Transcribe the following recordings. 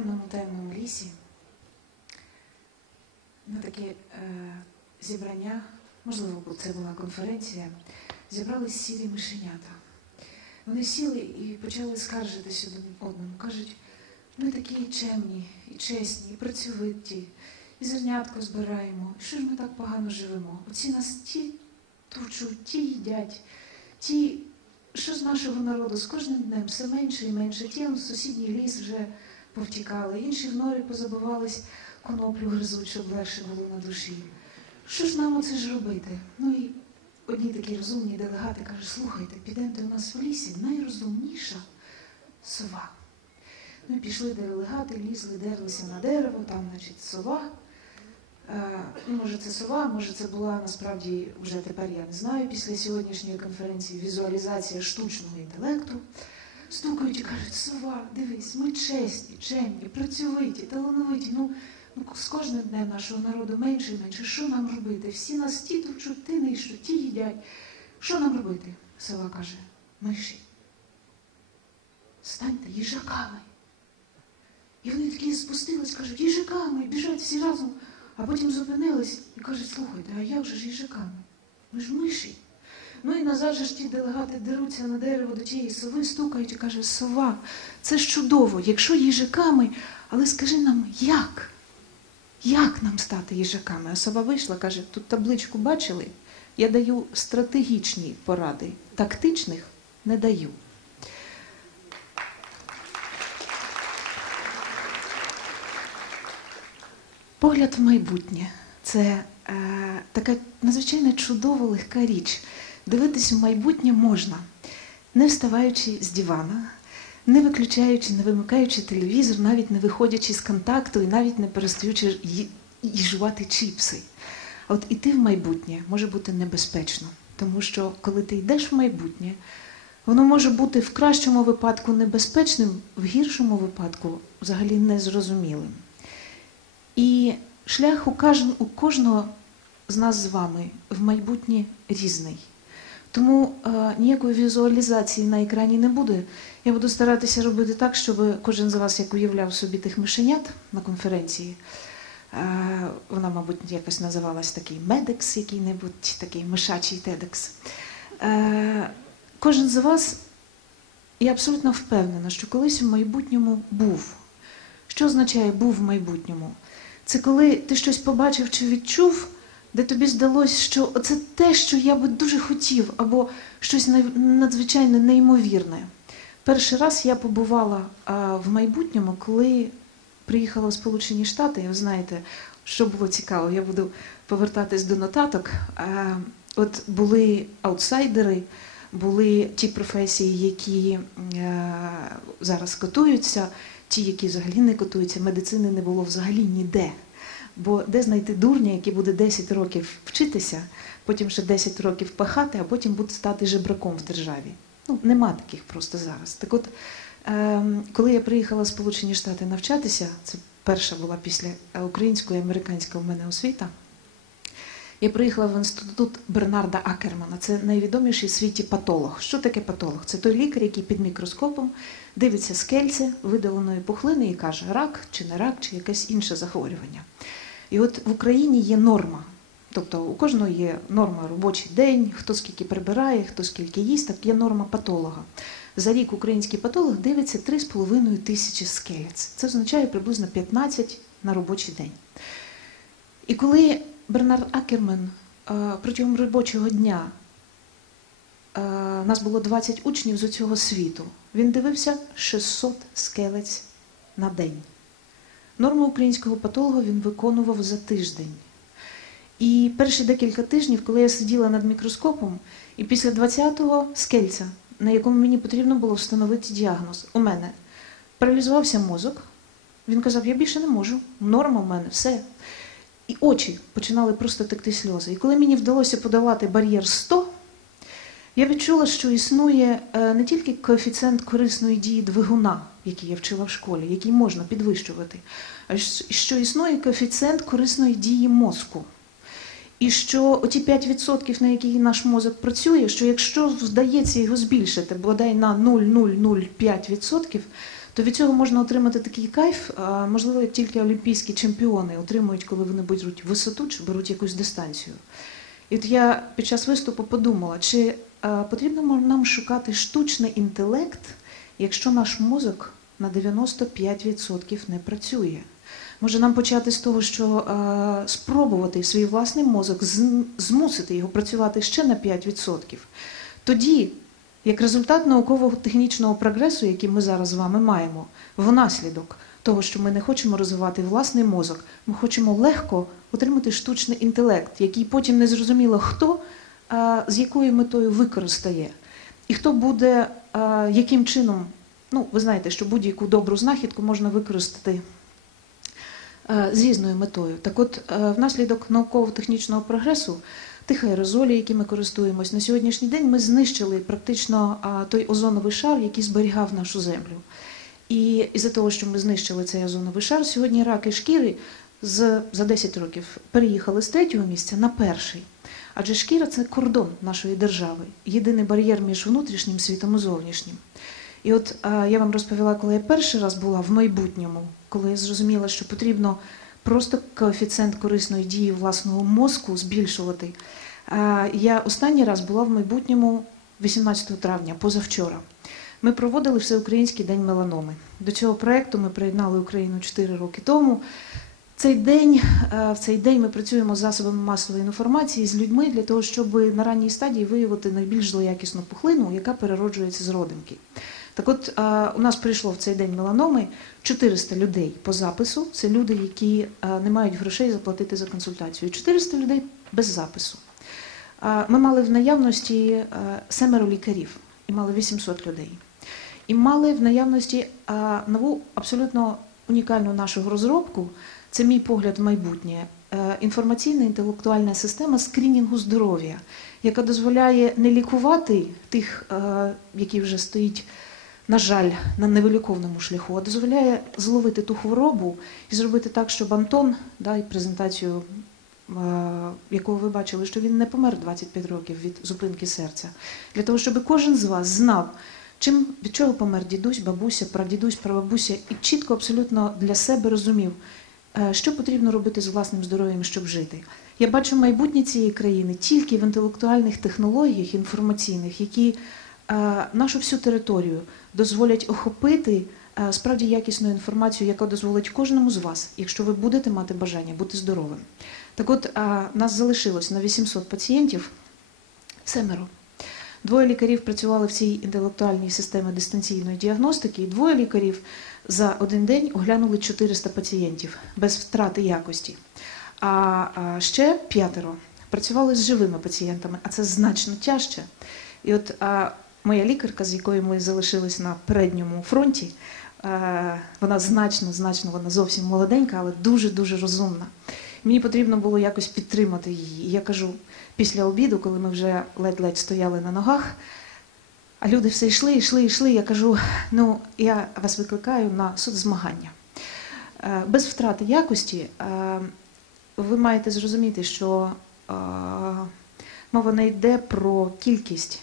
темному темному лісі на такі е, зібрання, можливо, це була конференція, зібрались сірі мишенята. Вони сіли і почали скаржитися один одному. Кажуть, ми такі чемні, і чесні, і працьовиті, і зернятко збираємо. І що ж ми так погано живемо? Оці нас ті тучуть, ті їдять, ті, що з нашого народу з кожним днем все менше і менше, ті в ну, сусідній ліс вже повтікали, інші в норі позабивались, коноплю гризуть, щоб легше було на душі. Що ж нам оце ж робити? Ну і одні такі розумні делегати кажуть, слухайте, підемте у нас в лісі, найрозумніша сова. Ну і пішли делегати, лізли, дерлися на дерево, там, значить, сова. Е, може, це сова, може, це була насправді вже тепер я не знаю після сьогоднішньої конференції візуалізація штучного інтелекту стукають і кажуть, сова, дивись, ми чесні, чемні, працьовиті, талановиті. Ну, ну з кожним днем нашого народу менше і менше. Що нам робити? Всі нас ті тучуть, ти нищуть, ті їдять. Що нам робити? Сова каже, миші. Станьте їжаками. І вони такі спустились, кажуть, їжаками, біжать всі разом, а потім зупинились і кажуть, слухайте, а як же ж їжаками? Ми ж миші. Ну і назад же ж ті делегати деруться на дерево до тієї сови, стукають і каже, сова, це ж чудово, якщо їжаками, але скажи нам, як? Як нам стати їжаками? А сова вийшла, каже, тут табличку бачили, я даю стратегічні поради, тактичних не даю. Погляд в майбутнє це е, така надзвичайно чудова легка річ дивитись у майбутнє можна, не вставаючи з дивана, не виключаючи, не вимикаючи телевізор, навіть не виходячи з контакту і навіть не перестаючи їжувати чіпси. А от іти в майбутнє може бути небезпечно, тому що коли ти йдеш в майбутнє, воно може бути в кращому випадку небезпечним, в гіршому випадку взагалі незрозумілим. І шлях у кожного з нас з вами в майбутнє різний. Тому е, ніякої візуалізації на екрані не буде. Я буду старатися робити так, щоб кожен з вас як уявляв собі тих мишенят на конференції. Е, вона, мабуть, якось називалась такий медекс, який-небудь такий мишачий тедекс. Е, кожен з вас, я абсолютно впевнена, що колись в майбутньому був. Що означає був в майбутньому? Це коли ти щось побачив чи відчув де тобі здалось, що це те, що я би дуже хотів, або щось надзвичайно неймовірне. Перший раз я побувала в майбутньому, коли приїхала в Сполучені Штати, і ви знаєте, що було цікаво, я буду повертатись до нотаток. От були аутсайдери, були ті професії, які е, зараз котуються, ті, які взагалі не котуються, медицини не було взагалі ніде. Бо де знайти дурня, який буде 10 років вчитися, потім ще 10 років пахати, а потім буде стати жебраком в державі. Ну, нема таких просто зараз. Так от, ем, коли я приїхала в Сполучені Штати навчатися, це перша була після української і американської у мене освіта, я приїхала в інститут Бернарда Акермана. Це найвідоміший в світі патолог. Що таке патолог? Це той лікар, який під мікроскопом дивиться скельці видаленої пухлини і каже, рак чи не рак, чи якесь інше захворювання. І от в Україні є норма. Тобто у кожного є норма робочий день, хто скільки прибирає, хто скільки їсть, так є норма патолога. За рік український патолог дивиться 3,5 тисячі скелець. Це означає приблизно 15 на робочий день. І коли Бернард Акермен е, протягом робочого дня е, нас було 20 учнів з усього світу, він дивився 600 скелець на день. Норму українського патолога він виконував за тиждень. І перші декілька тижнів, коли я сиділа над мікроскопом, і після 20-го скельця, на якому мені потрібно було встановити діагноз, у мене паралізувався мозок. Він казав: Я більше не можу, норма в мене, все. І очі починали просто текти сльози. І коли мені вдалося подавати бар'єр 100, я відчула, що існує е, не тільки коефіцієнт корисної дії двигуна які я вчила в школі, які можна підвищувати, що існує коефіцієнт корисної дії мозку. І що ті 5%, на які наш мозок працює, що якщо вдається його збільшити, бодай на 0,005%, то від цього можна отримати такий кайф, можливо, як тільки олімпійські чемпіони отримують, коли вони беруть висоту чи беруть якусь дистанцію. І от я під час виступу подумала, чи потрібно нам шукати штучний інтелект якщо наш мозок на 95% не працює. Може нам почати з того, що е, спробувати свій власний мозок змусити його працювати ще на 5%. Тоді, як результат наукового технічного прогресу, який ми зараз з вами маємо, внаслідок того, що ми не хочемо розвивати власний мозок, ми хочемо легко отримати штучний інтелект, який потім не зрозуміло, хто, е, з якою метою використає. І хто буде е, яким чином? Ну, ви знаєте, що будь-яку добру знахідку можна використати е, з різною метою. Так от, е, внаслідок науково-технічного прогресу, тих які ми користуємось, на сьогоднішній день ми знищили практично той озоновий шар, який зберігав нашу землю. І із-за того, що ми знищили цей озоновий шар, сьогодні раки шкіри з, за 10 років переїхали з третього місця на перший. Адже шкіра це кордон нашої держави, єдиний бар'єр між внутрішнім світом і зовнішнім. І от е, я вам розповіла, коли я перший раз була в майбутньому, коли я зрозуміла, що потрібно просто коефіцієнт корисної дії власного мозку збільшувати. Е, я останній раз була в майбутньому 18 травня, позавчора. Ми проводили всеукраїнський день меланоми. До цього проєкту ми приєднали Україну 4 роки тому. Цей день е, в цей день ми працюємо з засобами масової інформації з людьми для того, щоб на ранній стадії виявити найбільш злоякісну пухлину, яка перероджується з родинки. Так, от е, у нас прийшло в цей день меланоми 400 людей по запису. Це люди, які е, не мають грошей заплатити за консультацію. 400 людей без запису. Ми мали в наявності семеро лікарів і мали 800 людей. І мали в наявності нову абсолютно унікальну нашу розробку це мій погляд в майбутнє. Е, інформаційна інтелектуальна система скринінгу здоров'я, яка дозволяє не лікувати тих, е, які вже стоїть, на жаль, на невиліковному шляху, а дозволяє зловити ту хворобу і зробити так, щоб Антон да, і презентацію е, якого ви бачили, що він не помер 25 років від зупинки серця, для того, щоб кожен з вас знав, чим від чого помер дідусь, бабуся, прадідусь, прабабуся, і чітко абсолютно для себе розумів, Е, що потрібно робити з власним здоров'ям, щоб жити? Я бачу майбутнє цієї країни тільки в інтелектуальних технологіях інформаційних, які е, нашу всю територію дозволять охопити е, справді якісну інформацію, яка дозволить кожному з вас, якщо ви будете мати бажання бути здоровим. Так от нас залишилось на 800 пацієнтів семеро. Двоє лікарів працювали в цій інтелектуальній системі дистанційної діагностики, і двоє лікарів за один день оглянули 400 пацієнтів без втрати якості. А ще п'ятеро працювали з живими пацієнтами, а це значно тяжче. І от а, моя лікарка, з якою ми залишились на передньому фронті, а, е, вона значно, значно, вона зовсім молоденька, але дуже-дуже розумна. Мені потрібно було якось підтримати її. І я кажу, після обіду, коли ми вже ледь-ледь стояли на ногах. А люди все йшли, йшли, йшли. Я кажу: ну, я вас викликаю на суд змагання. Е, без втрати якості е, ви маєте зрозуміти, що е, мова не йде про кількість.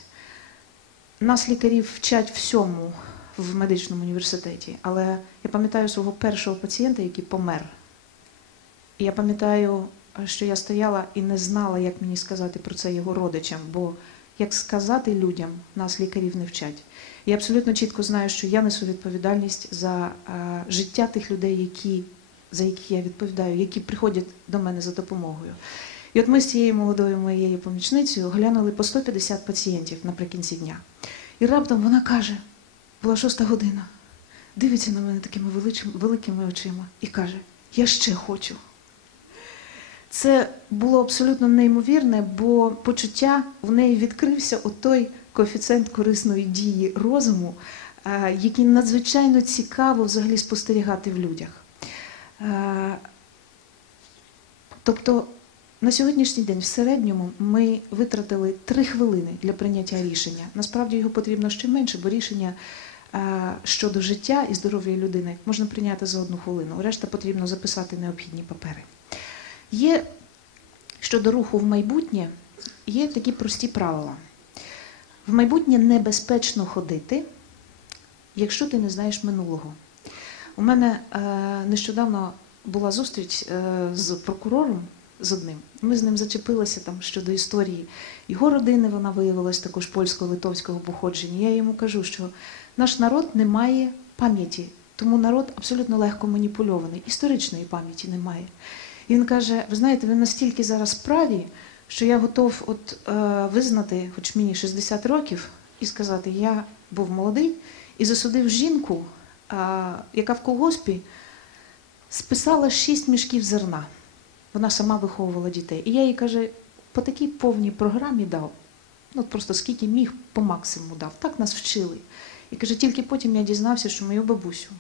Нас лікарів вчать всьому в медичному університеті, але я пам'ятаю свого першого пацієнта, який помер. І я пам'ятаю, що я стояла і не знала, як мені сказати про це його родичам, бо як сказати людям, нас лікарів не вчать. Я абсолютно чітко знаю, що я несу відповідальність за е, життя тих людей, які, за які я відповідаю, які приходять до мене за допомогою. І от ми з цією молодою моєю помічницею оглянули по 150 пацієнтів наприкінці дня. І раптом вона каже: була шоста година, дивиться на мене такими великими очима і каже: Я ще хочу. Це було абсолютно неймовірне, бо почуття в неї відкрився отой коефіцієнт корисної дії розуму, е, який надзвичайно цікаво взагалі спостерігати в людях. Е, тобто на сьогоднішній день в середньому ми витратили три хвилини для прийняття рішення. Насправді його потрібно ще менше, бо рішення е, щодо життя і здоров'я людини можна прийняти за одну хвилину. Решта потрібно записати необхідні папери. Є щодо руху в майбутнє, є такі прості правила. В майбутнє небезпечно ходити, якщо ти не знаєш минулого. У мене е, нещодавно була зустріч е, з прокурором з одним. Ми з ним зачепилися там щодо історії його родини, вона виявилася також польсько-литовського походження. Я йому кажу, що наш народ не має пам'яті, тому народ абсолютно легко маніпульований, історичної пам'яті немає. І він каже: Ви знаєте, ви настільки зараз праві, що я готов от е, визнати, хоч мені 60 років, і сказати, я був молодий і засудив жінку, е, яка в колгоспі списала 6 мішків зерна. Вона сама виховувала дітей. І я їй каже, по такій повній програмі дав. Ну, просто скільки міг, по максимуму дав. Так нас вчили. І каже, тільки потім я дізнався, що мою бабусю е,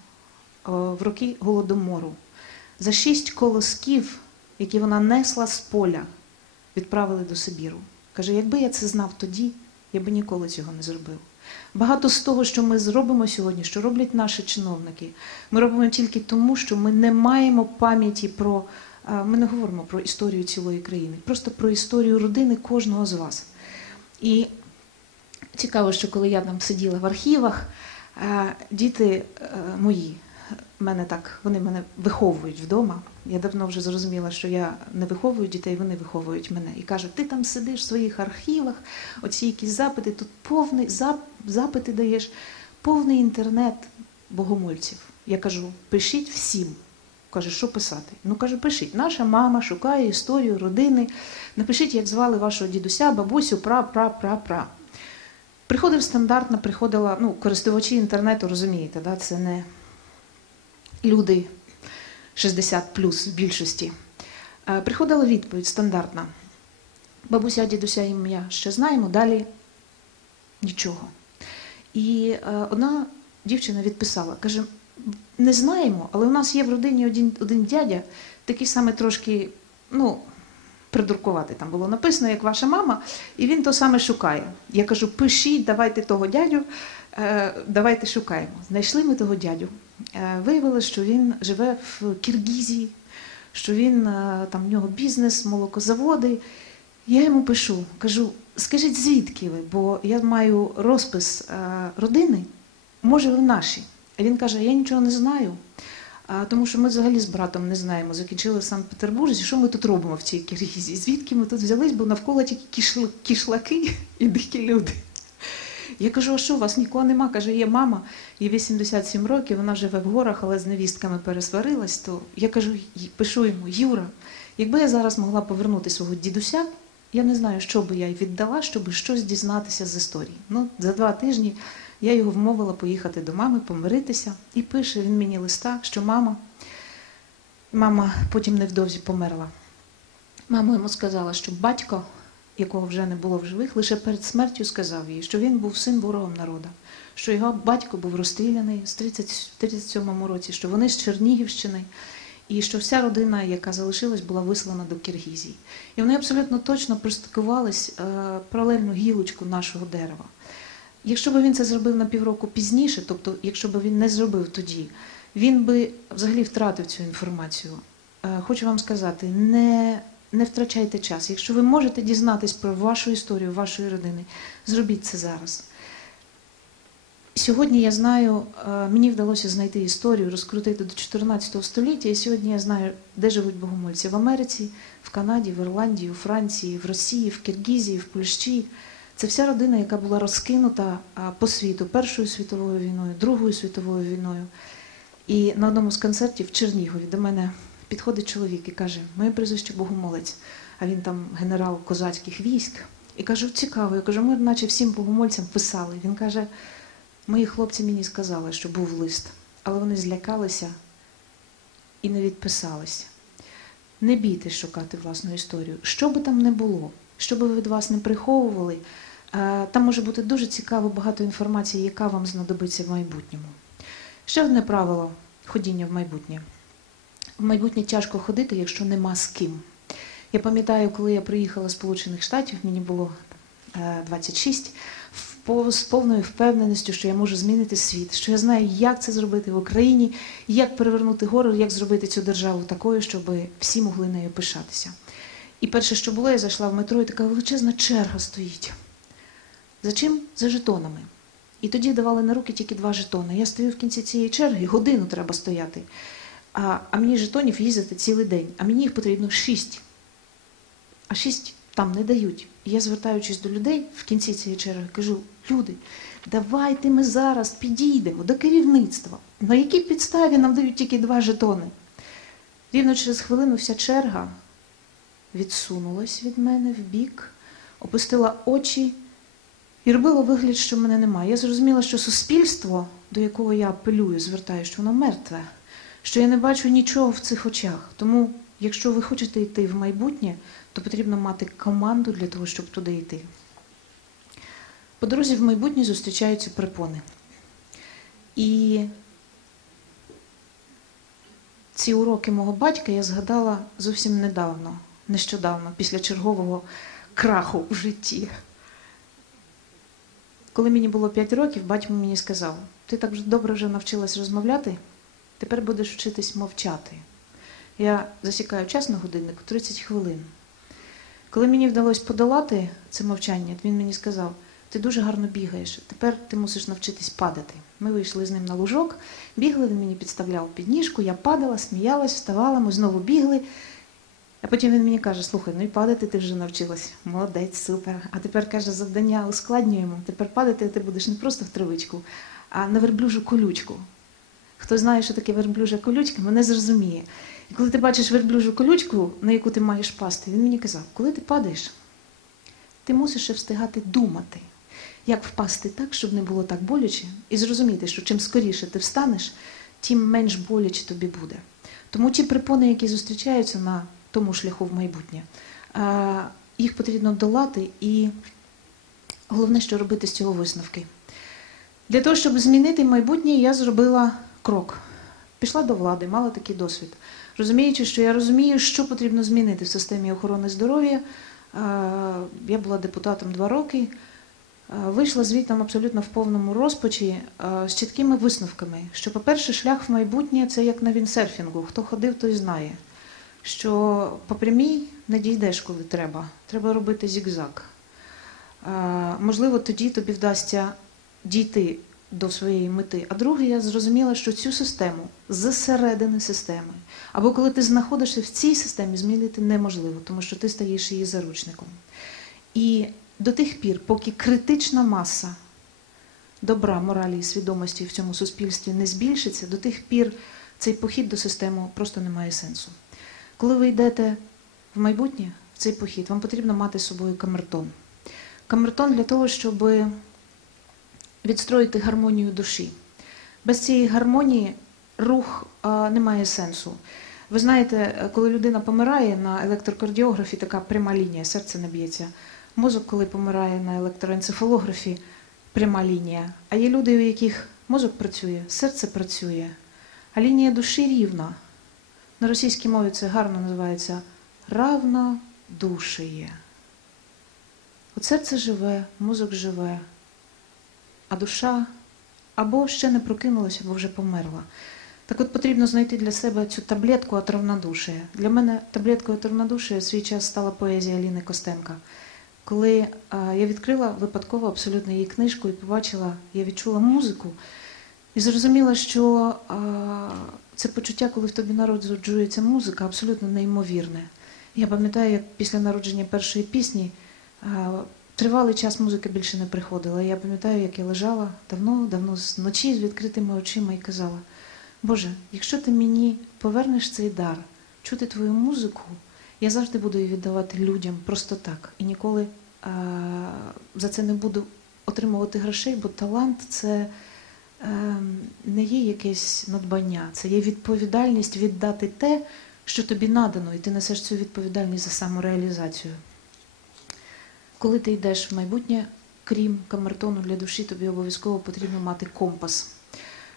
в роки голодомору за шість колосків, які вона несла з поля, відправили до Сибіру. Каже, якби я це знав тоді, я би ніколи цього не зробив. Багато з того, що ми зробимо сьогодні, що роблять наші чиновники, ми робимо тільки тому, що ми не маємо пам'яті про ми не говоримо про історію цілої країни, просто про історію родини кожного з вас. І цікаво, що коли я там сиділа в архівах, діти е, мої мене так, вони мене виховують вдома. Я давно вже зрозуміла, що я не виховую дітей, вони виховують мене і кажуть, ти там сидиш в своїх архівах, оці якісь запити, тут повний зап, запити даєш, повний інтернет богомольців. Я кажу, пишіть всім. Каже, що писати? Ну каже, пишіть. Наша мама шукає історію родини. Напишіть, як звали вашого дідуся, бабусю, пра, пра, пра, пра. Приходив стандартно, приходила, ну, користувачі інтернету, розумієте, да? це не люди 60 плюс в більшості. Е, приходила відповідь стандартна. Бабуся, дідуся ім'я ще знаємо, далі нічого. І е, одна дівчина відписала, каже: не знаємо, але у нас є в родині один один дядя, такий саме трошки, ну, придуркувати. Там було написано, як ваша мама, і він то саме шукає. Я кажу: пишіть, давайте того дядю, е, давайте шукаємо. Знайшли ми того дядю. Е, Виявилося, що він живе в Киргізії, що він е, там в нього бізнес, молокозаводи. Я йому пишу, кажу: скажіть, звідки ви? Бо я маю розпис родини, може, ви наші. А він каже: Я нічого не знаю. А Тому що ми взагалі з братом не знаємо, закінчили в Санкт Петербурзі, що ми тут робимо в цій Киргізії? Звідки ми тут взялись, бо навколо тільки кішл... кішлаки і дикі люди. Я кажу, а що у вас нікого нема? Каже, є мама, їй 87 років, вона живе в горах, але з невістками пересварилась. То я кажу, пишу йому, Юра, якби я зараз могла повернути свого дідуся, я не знаю, що би я віддала, щоб щось дізнатися з історії. Ну, За два тижні я його вмовила поїхати до мами, помиритися, і пише він мені листа, що мама, мама потім невдовзі померла. Мама йому сказала, що батько, якого вже не було в живих, лише перед смертю сказав їй, що він був син ворогом народу, що його батько був розстріляний в 37-му році, що вони з Чернігівщини і що вся родина, яка залишилась, була вислана до Киргізії. І вони абсолютно точно пристикувались е, паралельну гілочку нашого дерева. Якщо б він це зробив на півроку пізніше, тобто, якщо б він не зробив тоді, він би взагалі втратив цю інформацію. Е, хочу вам сказати, не не втрачайте час. Якщо ви можете дізнатись про вашу історію, вашої родини, зробіть це зараз. Сьогодні я знаю, е, мені вдалося знайти історію, розкрутити до 14 століття. І сьогодні я знаю, де живуть богомольці в Америці, в Канаді, в Ірландії, у Франції, в Росії, в Киргізії, в Польщі. Це вся родина, яка була розкинута е, по світу Першою світовою війною, Другою світовою війною. І на одному з концертів в Чернігові до мене підходить чоловік і каже: Моє прізвище Богомолець, а він там генерал козацьких військ. І кажу, цікаво. Я кажу, ми, наче всім богомольцям писали. Він каже. Мої хлопці мені сказали, що був лист, але вони злякалися і не відписалися. Не бійтесь шукати власну історію. Що би там не було, що би ви від вас не приховували, е, там може бути дуже цікаво багато інформації, яка вам знадобиться в майбутньому. Ще одне правило ходіння в майбутнє. В майбутнє тяжко ходити, якщо нема з ким. Я пам'ятаю, коли я приїхала з Сполучених Штатів, мені було 26. Е, з повною впевненістю, що я можу змінити світ, що я знаю, як це зробити в Україні, як перевернути гору, як зробити цю державу такою, щоб всі могли нею пишатися. І перше, що було, я зайшла в метро, і така величезна черга стоїть. За чим? За жетонами. І тоді давали на руки тільки два жетони. Я стою в кінці цієї черги, годину треба стояти. А а мені жетонів їздити цілий день, а мені їх потрібно шість. А шість там не дають. І я, звертаючись до людей в кінці цієї черги, кажу: Люди, давайте ми зараз підійдемо до керівництва. На якій підставі нам дають тільки два жетони? Рівно через хвилину вся черга відсунулась від мене в бік, опустила очі і робила вигляд, що мене немає. Я зрозуміла, що суспільство, до якого я апелюю, звертаю, що воно мертве, що я не бачу нічого в цих очах. Тому, якщо ви хочете йти в майбутнє, то потрібно мати команду для того, щоб туди йти. По дорозі в майбутнє зустрічаються препони. І ці уроки мого батька я згадала зовсім недавно, нещодавно, після чергового краху в житті. Коли мені було 5 років, батько мені сказав: ти так добре вже навчилась розмовляти, тепер будеш вчитись мовчати. Я засікаю час на годиннику 30 хвилин. Коли мені вдалося подолати це мовчання, він мені сказав ти дуже гарно бігаєш. Тепер ти мусиш навчитись падати. Ми вийшли з ним на лужок, бігли, він мені підставляв підніжку, я падала, сміялась, вставала, ми знову бігли. А потім він мені каже, слухай, ну і падати ти вже навчилась. Молодець, супер. А тепер каже, завдання ускладнюємо. Тепер падати ти будеш не просто в травичку, а на верблюжу колючку. Хто знає, що таке верблюжа колючка, мене зрозуміє. І коли ти бачиш верблюжу колючку, на яку ти маєш пасти, він мені казав, коли ти падаєш, ти мусиш встигати думати як впасти так, щоб не було так боляче, і зрозуміти, що чим скоріше ти встанеш, тим менш боляче тобі буде. Тому ті припони, які зустрічаються на тому шляху в майбутнє, е, їх потрібно долати, і головне, що робити з цього висновки. Для того, щоб змінити майбутнє, я зробила крок. Пішла до влади, мала такий досвід. Розуміючи, що я розумію, що потрібно змінити в системі охорони здоров'я. Е, я була депутатом два роки. Е, вийшла звітом абсолютно в повному розпачі е, з чіткими висновками, що, по-перше, шлях в майбутнє це як на вінсерфінгу. Хто ходив, той знає, що по прямій не дійдеш, коли треба. Треба робити зігзаг. Е, можливо, тоді тобі вдасться дійти до своєї мети. А друге, я зрозуміла, що цю систему зсередини системи. Або коли ти знаходишся в цій системі, змінити неможливо, тому що ти стаєш її заручником. І до тих пір, поки критична маса добра, моралі і свідомості в цьому суспільстві не збільшиться, до тих пір цей похід до системи просто не має сенсу. Коли ви йдете в майбутнє, в цей похід, вам потрібно мати з собою камертон. Камертон для того, щоб відстроїти гармонію душі. Без цієї гармонії рух а, не має сенсу. Ви знаєте, коли людина помирає на електрокардіографі, така пряма лінія, серце не б'ється. Мозок, коли помирає на електроенцефалографі, пряма лінія. А є люди, у яких мозок працює, серце працює, а лінія душі рівна. На російській мові це гарно називається равна душіє. От серце живе, мозок живе, а душа або ще не прокинулася, або вже померла. Так от потрібно знайти для себе цю таблетку от равнодушия. Для мене таблеткою от равнодушия в свій час стала поезія Ліни Костенка коли е, я відкрила випадково абсолютно її книжку і побачила, я відчула музику і зрозуміла, що е, це почуття, коли в тобі народжується музика, абсолютно неймовірне. Я пам'ятаю, як після народження першої пісні е, тривалий час музики більше не приходила. Я пам'ятаю, як я лежала давно-давно ночі з відкритими очима і казала: Боже, якщо ти мені повернеш цей дар, чути твою музику, я завжди буду її віддавати людям просто так і ніколи Е, за це не буду отримувати грошей, бо талант це ем, не є якесь надбання, це є відповідальність віддати те, що тобі надано, і ти несеш цю відповідальність за самореалізацію. Коли ти йдеш в майбутнє, крім камертону для душі, тобі обов'язково потрібно мати компас.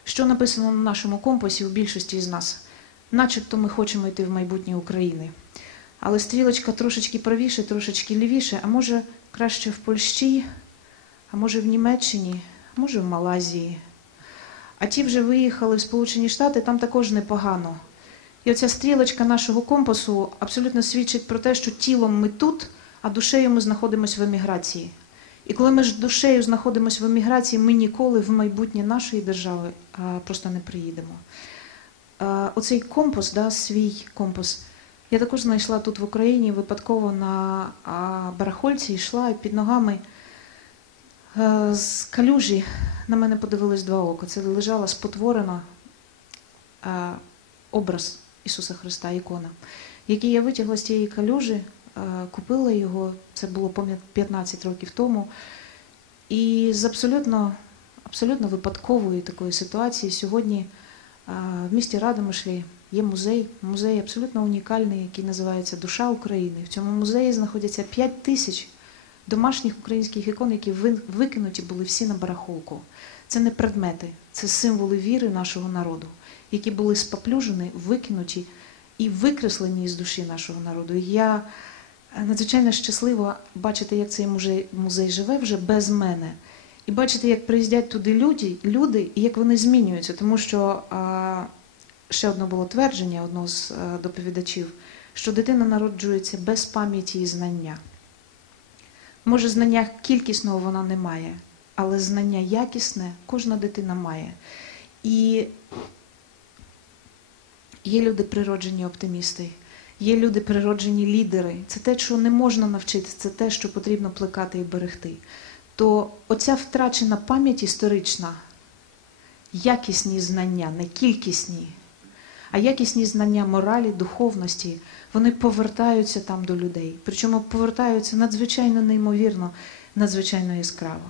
Що написано на нашому компасі у більшості з нас, начебто ми хочемо йти в майбутнє України. Але стрілочка трошечки правіше, трошечки лівіше, а може краще в Польщі, а може в Німеччині, а може в Малайзії. А ті вже виїхали в Сполучені Штати, там також непогано. І оця стрілочка нашого компасу абсолютно свідчить про те, що тілом ми тут, а душею ми знаходимося в еміграції. І коли ми ж душею знаходимося в еміграції, ми ніколи в майбутнє нашої держави просто не приїдемо. Оцей компас, да, свій компас. Я також знайшла тут в Україні випадково на барахольці йшла і під ногами е, з калюжі на мене подивились два ока. Це лежала спотворена е, образ Ісуса Христа, ікона, який я витягла з цієї калюжі, е, купила його, це було понад 15 років тому. І з абсолютно абсолютно випадкової такої ситуації сьогодні в місті Радомишлі Є музей, музей абсолютно унікальний, який називається Душа України. В цьому музеї знаходяться 5 тисяч домашніх українських ікон, які викинуті були всі на барахолку. Це не предмети, це символи віри нашого народу, які були споплюжені, викинуті і викреслені з душі нашого народу. Я е, надзвичайно щаслива бачити, як цей музей, музей живе вже без мене. І бачити, як приїздять туди люди, люди і як вони змінюються, тому що ще одне було твердження одного з е, доповідачів, що дитина народжується без пам'яті і знання. Може, знання кількісного вона не має, але знання якісне кожна дитина має. І є люди природжені оптимісти, є люди природжені лідери. Це те, що не можна навчити, це те, що потрібно плекати і берегти. То оця втрачена пам'ять історична, якісні знання, не кількісні а якісні знання моралі, духовності вони повертаються там до людей. Причому повертаються надзвичайно неймовірно, надзвичайно яскраво.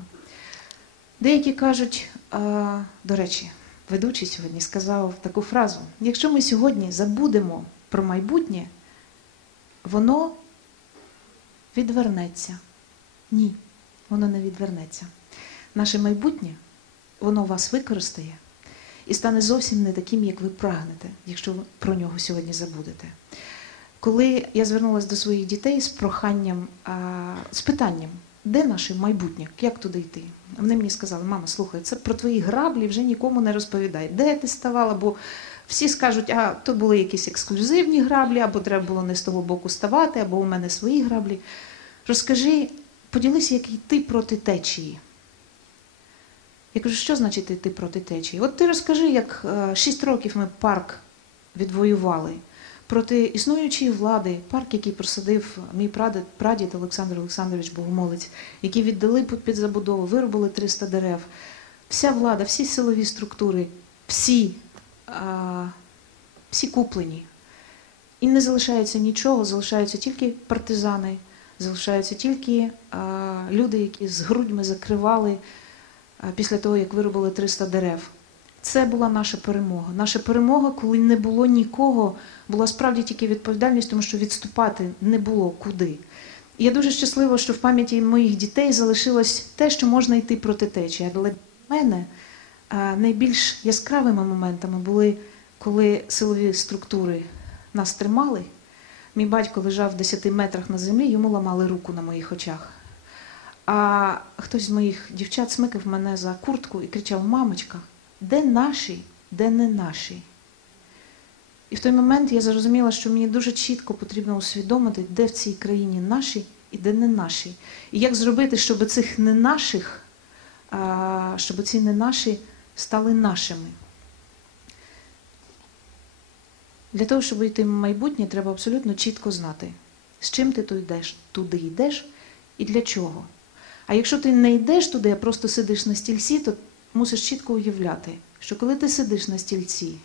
Деякі кажуть, до речі, ведучий сьогодні сказав таку фразу: якщо ми сьогодні забудемо про майбутнє, воно відвернеться. Ні, воно не відвернеться. Наше майбутнє, воно вас використає і стане зовсім не таким, як ви прагнете, якщо ви про нього сьогодні забудете. Коли я звернулася до своїх дітей з проханням, з питанням, де наше майбутнє, як туди йти? Вони мені сказали, мама, слухай, це про твої граблі вже нікому не розповідай. Де ти ставала? Бо всі скажуть, а то були якісь ексклюзивні граблі, або треба було не з того боку ставати, або у мене свої граблі. Розкажи, поділися, як йти проти течії. Я кажу, що значить йти проти течії? От ти розкажи, як е, шість років ми парк відвоювали проти існуючої влади, парк, який присадив мій прадід, прадід Олександр Олександрович Богомолець, які віддали під забудову, виробили 300 дерев. Вся влада, всі силові структури, всі, а, всі куплені. І не залишається нічого, залишаються тільки партизани, залишаються тільки а, люди, які з грудьми закривали. Е, після того, як виробили 300 дерев. Це була наша перемога. Наша перемога, коли не було нікого, була справді тільки відповідальність, тому що відступати не було куди. І я дуже щаслива, що в пам'яті моїх дітей залишилось те, що можна йти проти течії. Але для мене е, найбільш яскравими моментами були, коли силові структури нас тримали. Мій батько лежав в 10 метрах на землі, йому ламали руку на моїх очах. А хтось з моїх дівчат смикав мене за куртку і кричав: Мамочка, де наші, де не наші? І в той момент я зрозуміла, що мені дуже чітко потрібно усвідомити, де в цій країні наші і де не наші. І як зробити, щоб цих не наших, щоб ці не наші стали нашими. Для того, щоб йти в майбутнє, треба абсолютно чітко знати, з чим ти туди йдеш і для чого. А якщо ти не йдеш туди, а просто сидиш на стільці, то мусиш чітко уявляти, що коли ти сидиш на стільці,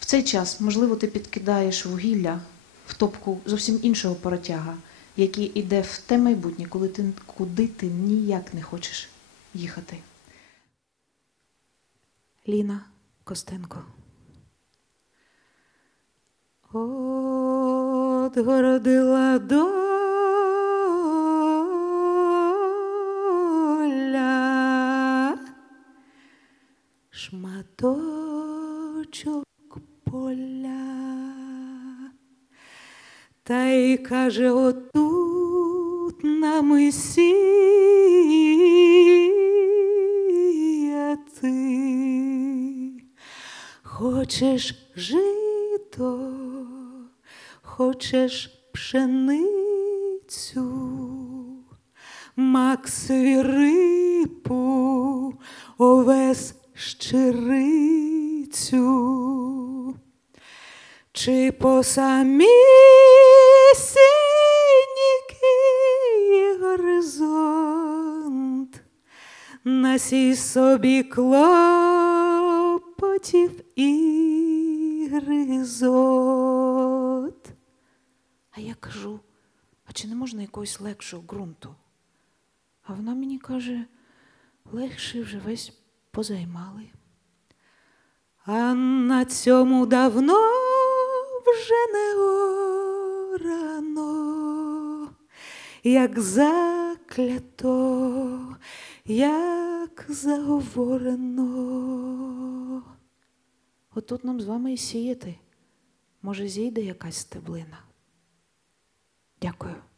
в цей час, можливо, ти підкидаєш вугілля в топку зовсім іншого паротяга, який іде в те майбутнє, коли ти, куди ти ніяк не хочеш їхати. Ліна Костенко. городила до. каже, отут на і сіяти. Хочеш жито, хочеш пшеницю, Максові рипу, овес щирицю, чи по самі на сій собі клопотів і гризот. А я кажу, а чи не можна якогось легшого ґрунту? А вона мені каже, легше вже весь позаймали. А на цьому давно вже не орано, як заклято як заговорено. Отут нам з вами і сіяти. Може, зійде якась стеблина. Дякую.